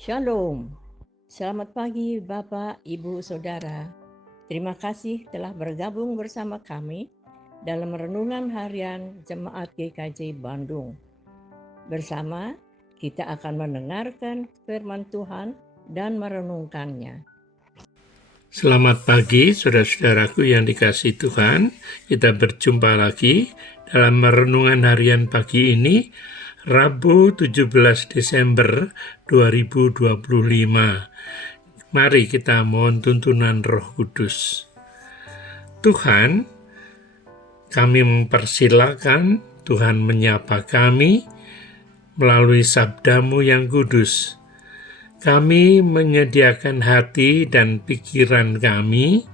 Shalom, selamat pagi Bapak, Ibu, Saudara. Terima kasih telah bergabung bersama kami dalam Renungan Harian Jemaat GKJ Bandung. Bersama kita akan mendengarkan firman Tuhan dan merenungkannya. Selamat pagi saudara-saudaraku yang dikasihi Tuhan. Kita berjumpa lagi dalam Renungan Harian pagi ini, Rabu 17 Desember 2025. Mari kita mohon tuntunan Roh Kudus. Tuhan, kami mempersilakan Tuhan menyapa kami melalui sabdamu yang kudus. Kami menyediakan hati dan pikiran kami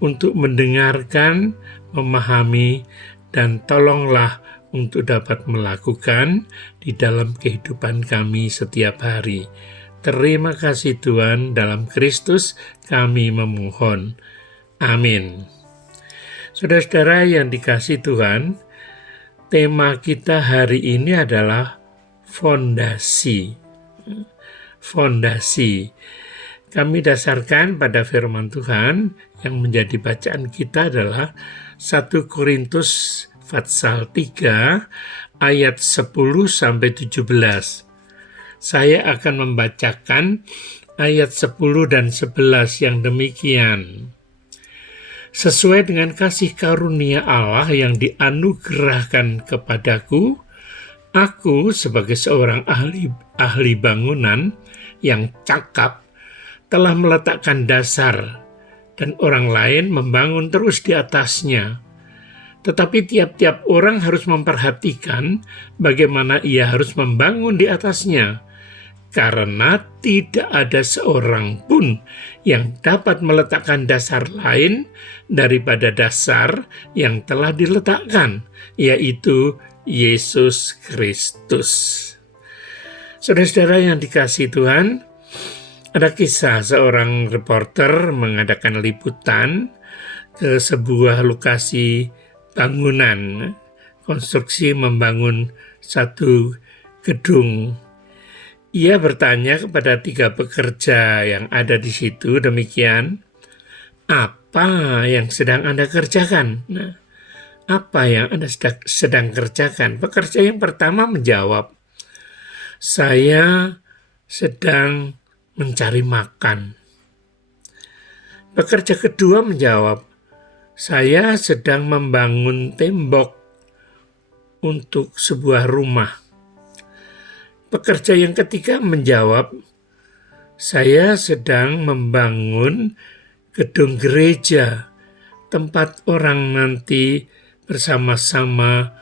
untuk mendengarkan, memahami, dan tolonglah untuk dapat melakukan di dalam kehidupan kami setiap hari. Terima kasih Tuhan, dalam Kristus kami memohon. Amin. Saudara-saudara yang dikasihi Tuhan, tema kita hari ini adalah fondasi. Fondasi. Kami dasarkan pada firman Tuhan yang menjadi bacaan kita adalah 1 Korintus pasal 3 ayat 10 sampai 17. Saya akan membacakan ayat 10 dan 11 yang demikian. Sesuai dengan kasih karunia Allah yang dianugerahkan kepadaku, aku sebagai seorang ahli bangunan yang cakap telah meletakkan dasar dan orang lain membangun terus di atasnya. Tetapi tiap-tiap orang harus memperhatikan bagaimana ia harus membangun di atasnya, karena tidak ada seorang pun yang dapat meletakkan dasar lain daripada dasar yang telah diletakkan, yaitu Yesus Kristus. Saudara-saudara yang dikasihi Tuhan, ada kisah seorang reporter mengadakan liputan ke sebuah lokasi bangunan, konstruksi membangun satu gedung. Ia bertanya kepada 3 pekerja yang ada di situ, demikian, apa yang sedang Anda kerjakan? Nah, apa yang Anda sedang kerjakan? Pekerja yang pertama menjawab, saya sedang mencari makan. Pekerja kedua menjawab, saya sedang membangun tembok untuk sebuah rumah. Pekerja yang ketiga menjawab, saya sedang membangun gedung gereja, tempat orang nanti bersama-sama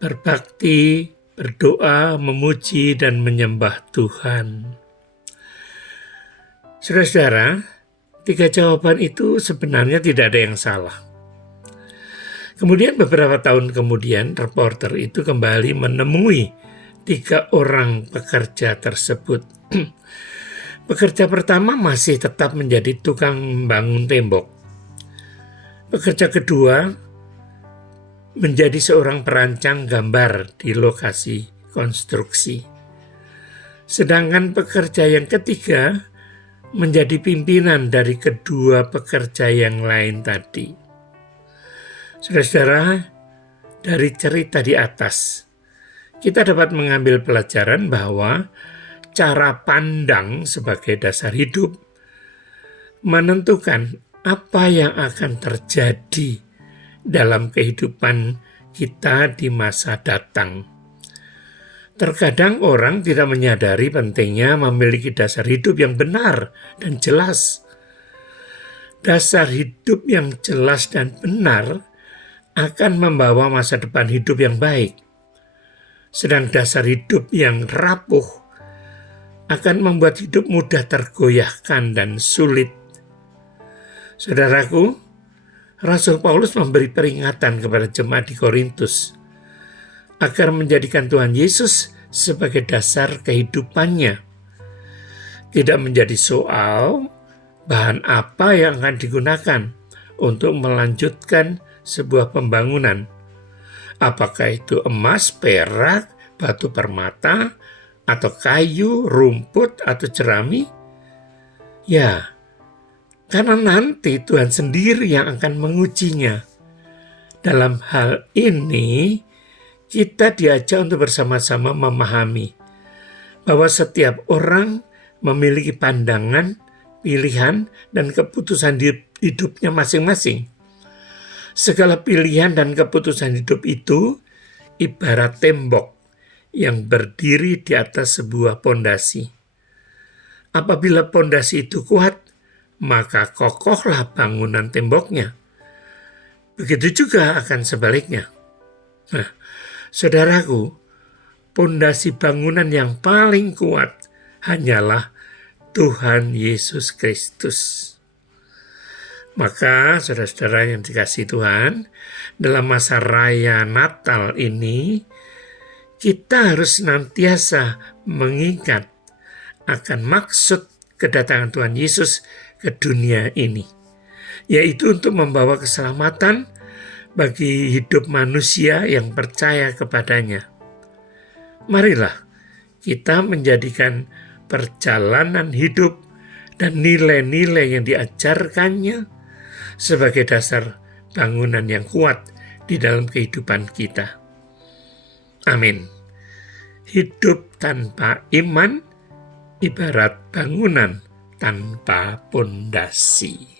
berbakti, berdoa, memuji, dan menyembah Tuhan. Saudara-saudara, 3 jawaban itu sebenarnya tidak ada yang salah. Kemudian beberapa tahun kemudian, reporter itu kembali menemui 3 orang pekerja tersebut. Pekerja pertama masih tetap menjadi tukang membangun tembok. Pekerja kedua menjadi seorang perancang gambar di lokasi konstruksi. Sedangkan pekerja yang ketiga menjadi pimpinan dari kedua pekerja yang lain tadi. Saudara-saudara, dari cerita di atas, kita dapat mengambil pelajaran bahwa cara pandang sebagai dasar hidup menentukan apa yang akan terjadi dalam kehidupan kita di masa datang. Terkadang orang tidak menyadari pentingnya memiliki dasar hidup yang benar dan jelas. Dasar hidup yang jelas dan benar akan membawa masa depan hidup yang baik. Sedang dasar hidup yang rapuh akan membuat hidup mudah tergoyahkan dan sulit. Saudaraku, Rasul Paulus memberi peringatan kepada jemaat di Korintus agar menjadikan Tuhan Yesus sebagai dasar kehidupannya. Tidak menjadi soal bahan apa yang akan digunakan untuk melanjutkan sebuah pembangunan. Apakah itu emas, perak, batu permata, atau kayu, rumput, atau jerami? Ya, karena nanti Tuhan sendiri yang akan mengujinya. Dalam hal ini, kita diajak untuk bersama-sama memahami bahwa setiap orang memiliki pandangan, pilihan, dan keputusan hidupnya masing-masing. Segala pilihan dan keputusan hidup itu ibarat tembok yang berdiri di atas sebuah pondasi. Apabila pondasi itu kuat, maka kokohlah bangunan temboknya. Begitu juga akan sebaliknya. Nah, saudaraku, pondasi bangunan yang paling kuat hanyalah Tuhan Yesus Kristus. Maka, saudara-saudara yang dikasihi Tuhan, dalam masa raya Natal ini, kita harus senantiasa mengingat akan maksud kedatangan Tuhan Yesus ke dunia ini, yaitu untuk membawa keselamatan bagi hidup manusia yang percaya kepadanya. Marilah kita menjadikan perjalanan hidup dan nilai-nilai yang diajarkannya sebagai dasar bangunan yang kuat di dalam kehidupan kita. Amin. Hidup tanpa iman ibarat bangunan tanpa pondasi.